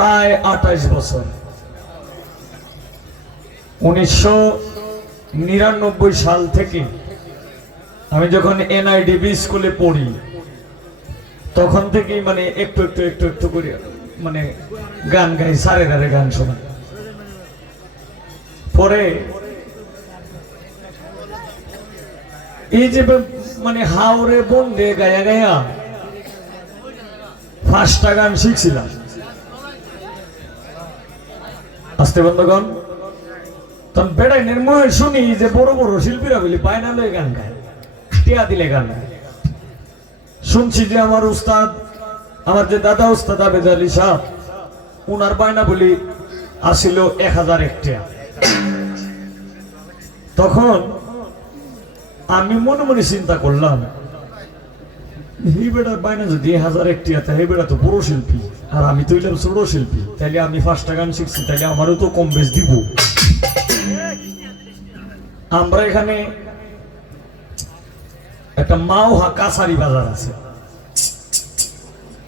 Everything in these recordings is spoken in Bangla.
প্রায় 28 বছর। 1999 সাল থেকে আমি যখন NIDB স্কুলে পড়ি তখন থেকেই মানে একটু একটু একটু একটু করে মানে গান গাই, সারেরারে গান শোনা। পরে এই যে মানে হাওরে বন্ধে গায়া গায়া 5টা গান শিখছিলাম। আস্তে বন্ধগণ, তখন বেড়াই নির্ময় শুনি যে বড় বড় শিল্পীরা বলি বায়না লয়ে গান গায়, টিয়া দিলে গান গায়। শুনছি যে আমার উস্তাদ, আমার যে দাদা উস্তাদ আবেদ আলী সাহ, উনার বায়না বলি আসিল 1001 টিয়া। তখন আমি মনে মনে চিন্তা করলাম, এই বেটার বায়না যদি 1001 টিয়া, এই বেটা তো বড় শিল্পী আর আমি তো হইলাম ছোট শিল্পী, তাইলে আমি 5টা গান শিখছি, তাইলে আমারও তো কম বেশ দিব। আমরা এখানে একটা মাওহা কাছারি বাজার আছে,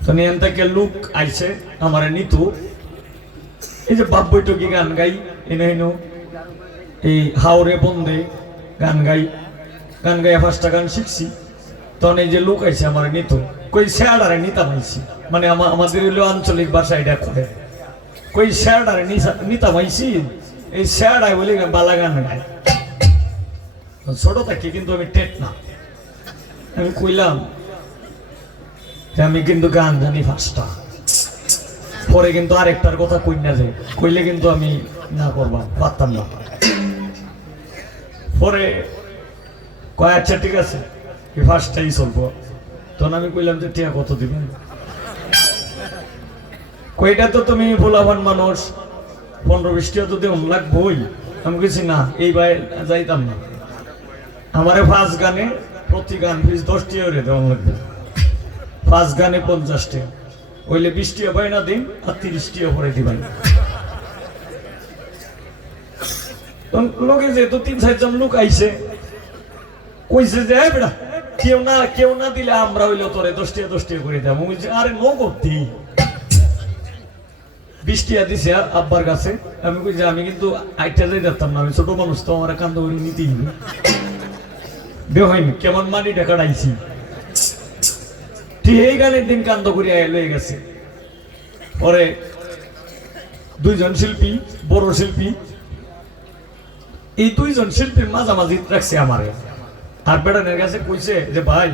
তো নিয়ন থেকে লোক আইছে আমার নিতু, এই যে বাপ বৈঠকি গান গাই এনে হেন, এই হাওরে বন্ধে গান গাই, গান গাইয়া 5টা গান শিখছি। তখন এই যে লোক আইছে আমার নিতু, কই শেয়ারে নিতাম আইছি, মানে আমাদের হইলো আঞ্চলিক ভাষা এটা করে, কই শেয়ারে নিতাম আইছি, এই শেয়ারাই বলি বালা গান গায়। ছোট থাকি কিন্তু আমি টেট না, আমি কইলাম আমি কিন্তু গান জানি 5টা। পরে কিন্তু আরেকটার কথা কই না, যে কইলে কিন্তু আমি না করবাম, পারতাম না। পরে কয় আচ্ছা ঠিক আছে, এই 5টাই চলবো। তখন আমি কইলাম যে টিয়া কত দিবেন? কইটা তো তুমি ভোলাবান মানুষ, 15-20 টিয়া তো দেওয়া লাগবই। আমি কইছি না, এই ভাই যাইতাম না, আমারে 5 গানে প্রতি গান ফিস 10 টিয়া করে দেওয়া লাগবে। 5 গানে 50 টিয়া হইলে 20 টিয়া বাইনা দিন আর 30 টিয়া পরে দিবেন। লোকে যেহেতু 3-4 জন লোক আইছে, কইছে যে বেড়া কেউ না দিলে আমরা হইলো তোরে 10 টিয়া করে দেব। আরে নো করতি 20 টিয়া দিছে আব্বার কাছে। আমি কই যে আমি কিন্তু আইটা যাই যেতাম না, আমি ছোট মানুষ তো, আমার কান্দ করে নিতেই হবে। বেহইনি কেমন মানি টাকা আইছি, ঠিক এই গানের দিন কান্দ করিয়া লয়ে গেছে। পরে 2 জন শিল্পী, বড় শিল্পী, এই 2 জন শিল্পীর মাঝামাঝি রাখছে আমারে। আর বেড়ানের কাছে কইছে যে ভাই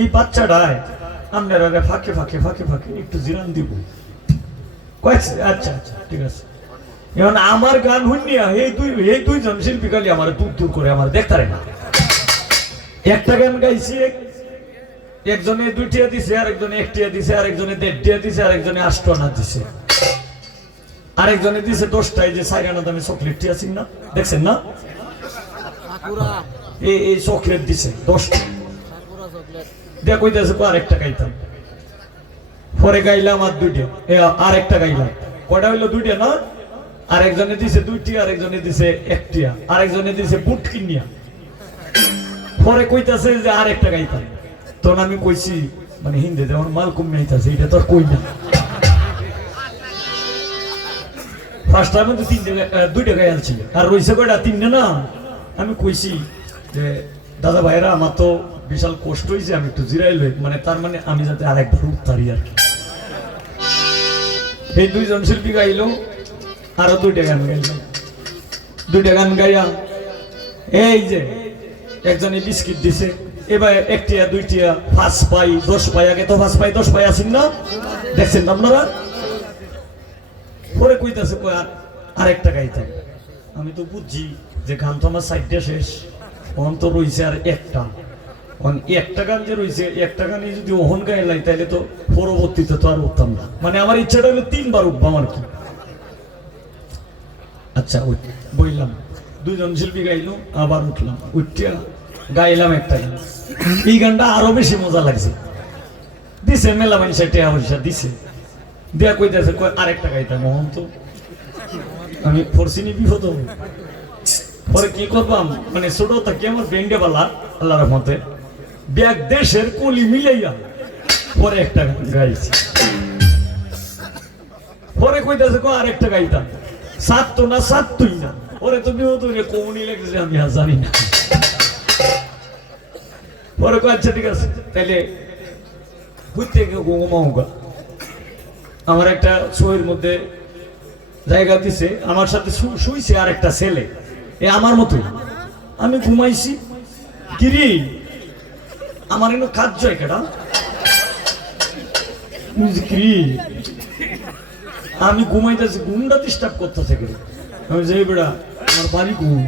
এই বাচ্চাটায় আপনারা ফাঁকে ফাঁকে ফাঁকে ফাঁকে একটু জিরান দিব। কয়েছে আচ্ছা আচ্ছা ঠিক আছে। এখন আমার গান শুনিয়া এই 2 জন শিল্পী খালি আমার দূর দূর করে আমার দেখতারে না। একটা গান গাইছি, একজনে 2 টিয়া দিছে, আরেকজনে 1 টিয়া দিছে, আরেকজনে 1.5 টিয়া দিছে, আরেকজনে 8 আনা দিছে, আরেকজনে দিছে 10টায় যে 4 আনা দামে চকলেট টিয়া ছিল না, দেখছেন না? এই চকলেট দিছে 10টা দেখ, কইতাছে আরেকটা গাইতাম। পরে গাইলাম আর 2টা, আরেকটা গাইলাম। কয়টা হইলো? 2টা না? আরেকজনে দিছে 2 টিয়া, আরেকজনে দিছে 1 টিয়া, আরেকজনে দিছে বুট কিনিয়া। পরে কইতাছে যে আরেকটা গাইতাম। তখন আমি কইছি মানে হিন্দিতে আমার মাল কমে আইতাছে, এটা তো আর কই না। ফার্স্ট টাইমে তো 2টা গাই আনছি, আর রইছে কয়টা? 3টা না? আমি কইছি যে দাদা ভাইরা আমার তো বিশাল কষ্ট হয়েছে, আমি একটু জিরাই লই, মানে তার মানে আমি যাতে আরেকবার উঠতারি আর কি। এই 2 জন শিল্পী গাইলো, আরো 2টা গান গাইলাম। 2টা গান গাইয়া এই যে একজনে বিস্কিট দিছে, এবার 1 টিয়া 2 টিয়া 5 পাই 10 পাই, আগে তো 5 পাই 10 পাই আছেন না, দেখছেন না আপনারা? পরে কইতাছে আরেকটা গাইতাম। আমি তো বুঝছি যে গান তো আমার 4টা শেষ, অন্ত রইছে আর একটা। একটা গান যে রইছে, একটা গানে যদি ওহন গায়ে লাই তাহলে তো পরবর্তীতে তো আর উঠতাম না, মানে আমার ইচ্ছাটা হলো 3বার উঠবাম আর কি। আচ্ছা বললাম, 2 জন শিল্পী গাইলো, আবার উঠলাম, উঠিয়া গাইলাম একটা গান। এই গানটা আরো বেশি মজা লাগছে, দিছে মেলা মানুষের টেয়া পয়সা দিছে, দেয়া কইতেছে আরেকটা গাইতাম। মোহন তো আমি ফরসিনি বিপদ। পরে কি করবাম, মানে ছোট থাকি আমার বেন্ডে বালা আল্লাহ রহমতে ব্যাগ দেশের কলি মিলাইয়া পরে একটা গান গাইছি। পরে কইতাছে কো আরেকটা গাইতাম সাততো না সাততুই না ওরে তুমি ও তুই কোমনি লাগছে আমি আর জানি না পরে কো আচ্ছা ঠিক আছে তাহলে বুঝতে ঘুমাউগা আমার একটা শোয়ের মধ্যে জায়গা দিছে আমার সাথে শুইছে আর একটা ছেলে এ আমার মতোই আমি ঘুমাইছি কিরি আমার এনে কাজ যায় কেডা কি আমি ঘুমাইতেছি ঘুমটা ডিস্টার্ব করতেছে কেন আমি যাই বেড়া আমার বাড়ি ঘুম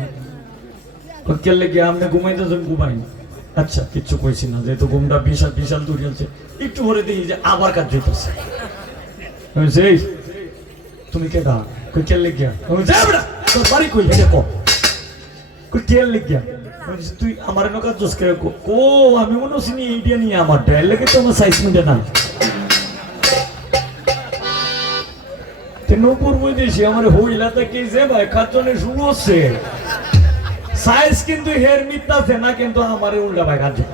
কেলে গিয়ে আপনি ঘুমাইতেছেন ঘুমাই আচ্ছা কিচ্ছু কইছি না যেহেতু ঘুমটা বিশাল বিশাল দূরে আছে একটু পরে দেখি যে আবার কাজ হইতেছে আমি যাই তুমি কেডা কই কেলে গিয়া আমি যাই বেড়া তোর বাড়ি কই এটা কো কই কেলে গিয়া তুই আমার এনে কাজ জোস করে কো আমি মনে হচ্ছি নি এইটা নিয়ে আমার ডাল লেগে তো আমার সাইজ মিটে না নপুর বইতেছি আমার হইলাতে কি যে ভাই খাচ্চনে শুরু হচ্ছে সাইজ কিন্তু হের মিথ্যাছে না কিন্তু আমার উল্টা ভাই খাচ্ছে